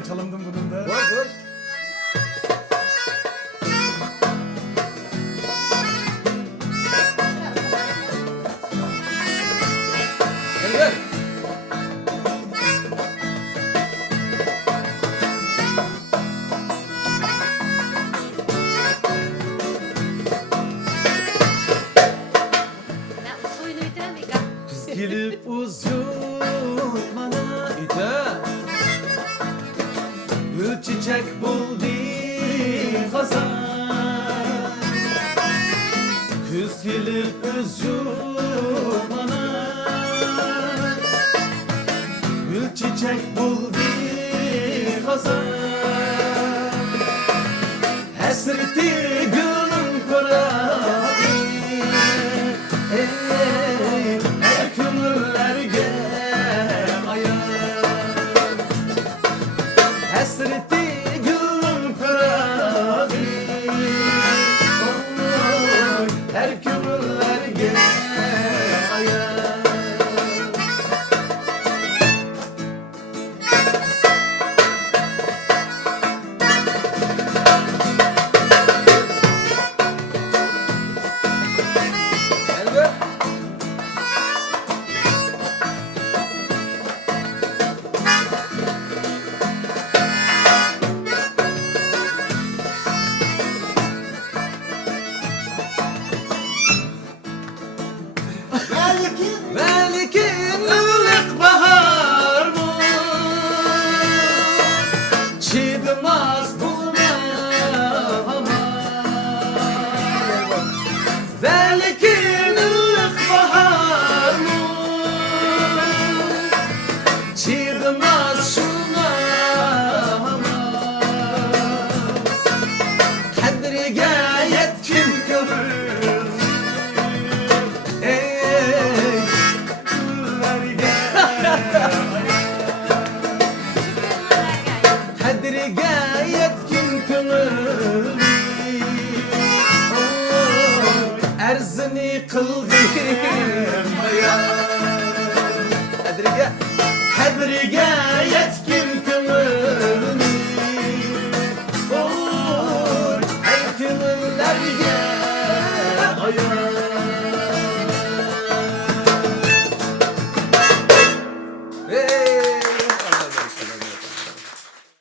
Ayağını çalındım bunun da. Koş koş. Gel gel. Gelip uzun bana gül çiçek buldu hazan. Kız gelip uzun bana gül çiçek buldu hazan. Hasreti gülüm kuradı her kömürlerge ayar. Hasreti gülüm kuradı her kömürlerge ayar. Gel gel. Belki ılık bahar mı çıkmaz buna hamar. Belki ılık bahar mı çıkmaz şuna hamar. Kadriga yetkin kömür Kadriga yetkin kömür erzini kıldım Kadriga yetkin kömür her kömürlerge ayar.